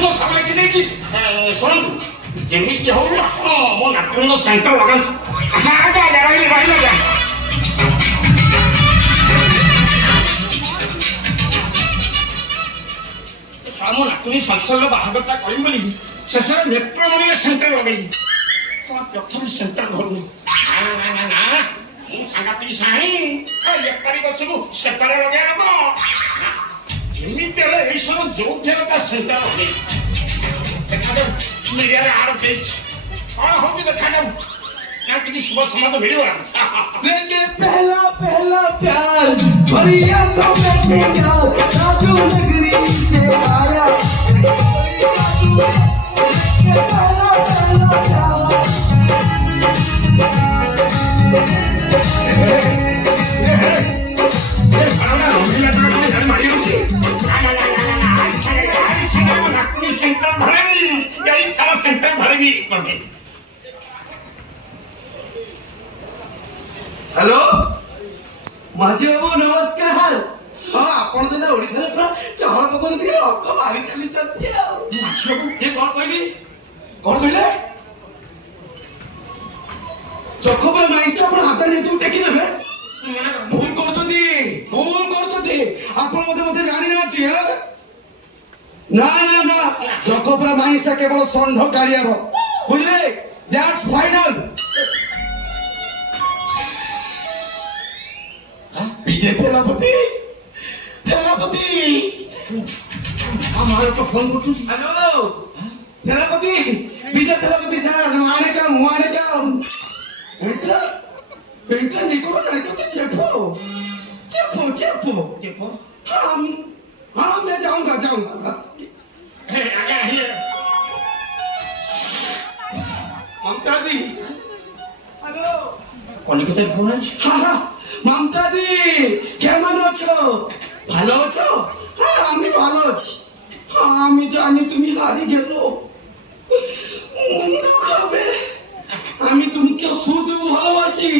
ଜିନିଷ ସବୁ ଲେଖିଦେଇଛି ଶୁଣନ୍ତୁ ଯେମିତି ହଉ ଆପଣ ମୋ ନାତୁଣୀର ସେଣ୍ଟର ଲଗାନ୍ତୁ। ରହିଲା ମୋ ନାତୁଣୀ ସଂସାରର ବାହାଘରଟା କରିବି ବୋଲି ଶେଷରେ ନେତ୍ରମଣିରେ ସେଣ୍ଟର ଲଗେଇଲି। ପ୍ରଥମେ ସେଣ୍ଟର ଧରୁନି। ନା ମୁଁ ସାଙ୍ଗାତିକି ସାଣି ଏପାରି ଗଛକୁ ସେପାରେ ଲଗେଇବା ଯେମିତି ହେଲେ ଏଇ ସବୁ ଯୋଉଠି ହେଲେ ତା ସେଣ୍ଟର ଲଗେଇ ଦେଖାଯାଉ ମିଡ଼ିଆରେ ଆଡ଼ ଦେଇଛି କଣ ହଉଛି ଦେଖାଯାଉ ନା କିଛି ଶୁଭ ସମାଜ ମିଳିବ। पहला पहला प्यार भरिया सो में राजू नगरी से आया पहला पहला सेंटर भरेगी। हेलो माझी बाबू नमस्कार। हाँ आपण तो ओडिशा पूरा चहल पकड़ देखिए रथ मारी चली चलती ये कौन कहली कौन कहले चखपुर माइस्टर आपण हाथ नहीं तू टेकी देबे भूल करछथि आपण मते जानि नाथि ना ना ना चखपुर माइस्टर केवल संढ कालियार बुझले दैट्स फाइनल। बीजेपी थेलापति हमारे तो फोन करते। हेलो थेलापति बीजे थेलापति सर माने काम एंटर निकलो नहीं तो चेपो हाँ मैं जाऊंगा ममता दी हेलो कौन के फोन है? हाँ ममता दी কেমন আছো ভালো আছো হ্যাঁ আমি ভালো আছি হ্যাঁ আমি জানি তুমি হারিয়ে গেল খাবে আমি তোমাকে শুধু ভালোবাসি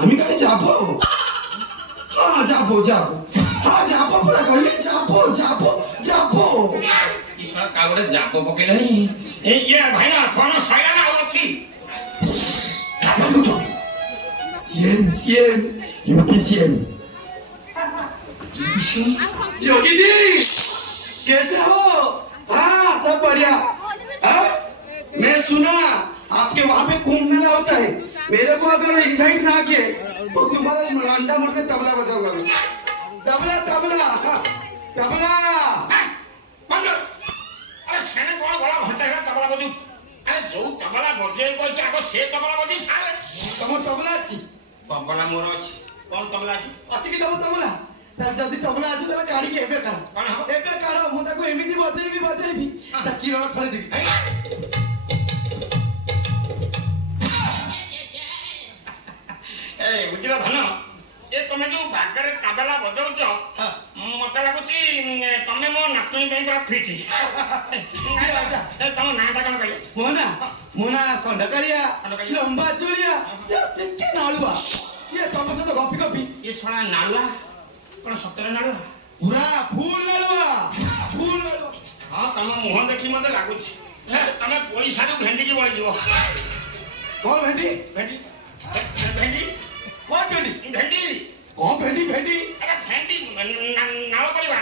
আমি কালে যাব হ্যাঁ যাব পুরা কইলে যাব ইসা কাগরে যাব পকেলানি এই ভাইনা ফোন সাইরা না আছে CM UP CM Yogi ji कैसे हो? हाँ सब बढ़िया। मैं सुना आपके वहाँ पे कुंभ मेला होता है मेरे को अगर इनवाइट ना किए तो तुम्हारा अंडा मुड़ में तबला बजाऊंगा मैं तबला अरे सेने कौन गला घंटा तबला बजू अरे जो तबला बजे कोई आगो से तबला बजे सारे तमर तबला अछि तबला मोर अछि कौन तबला अछि कि तबला तार जदी तबला अछि तबे काडी के एबे काढ कोन हो एबे काढ मु ताको एमिति बचैबी ता किरण छळे दिबी ए बुझिला धन ए तमे जो बागरे तबला बजाउछ मते लागुची तमे मो नातुई पे पूरा फिट अच्छा ए तम नाटा कोन कहले मोना संडकारिया लंबा चुड़िया जस्ट के नालुआ ये तम से तो गपी ये सोना नालुआ कोन सतरे नालुआ पूरा फूल नालुआ हां तम मुह देखि मते लागुची तमे पैसा रो भेंडी की बळी जीवो कौन भेंडी भेंडी कौन भेंडी कौन भेंडी अरे भेंडी नाल परिवा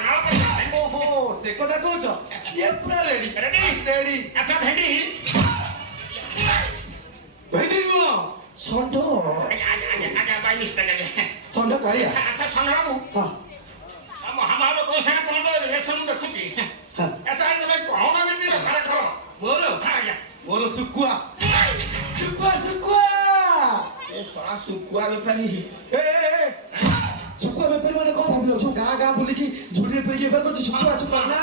ओहो से कथा कहछ से पूरा रेडी अच्छा भेंडी नो संडो आजा बाई मिस्टर संडो कालिया अच्छा संडो बाबू हां हमारे को से कोन तो रिलेशन देखुची ऐसा है तुम्हें कहो ना मैं तेरे फरक हो मोरो सुकुआ ये सारा सुकुआ बेपारी सुकुआ बेपारी माने कौन भाबिलो जो गाँ बोली कि झुड़ी पे के बेर सुकुआ ना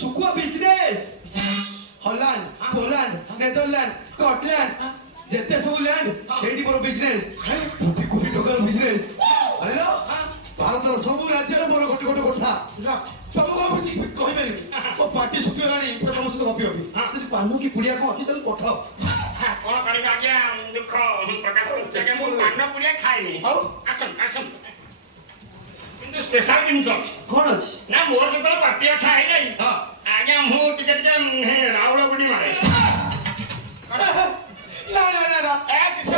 Sukua business Holland Poland Netherland Scotland जेते सब लैंड सेठी पर बिजनेस कोटी टकर बिजनेस अरे नो भारत सब राज्य मोर गोटे कोठा तब को बुझी कहि बेरी ओ पार्टी सुकुआनी पुरा तम सहित गपी जदी पानु की पुड़िया को अछि तब पठाओ कोन करबा आज्ञा दुख प्रकाश से के मो पान पुड़िया खाइनी आसन किंतु स्पेशल जिंस कोन अछि ना मोर के तो पार्टी खाइ जाई आज्ञा मु ଏ କିଛି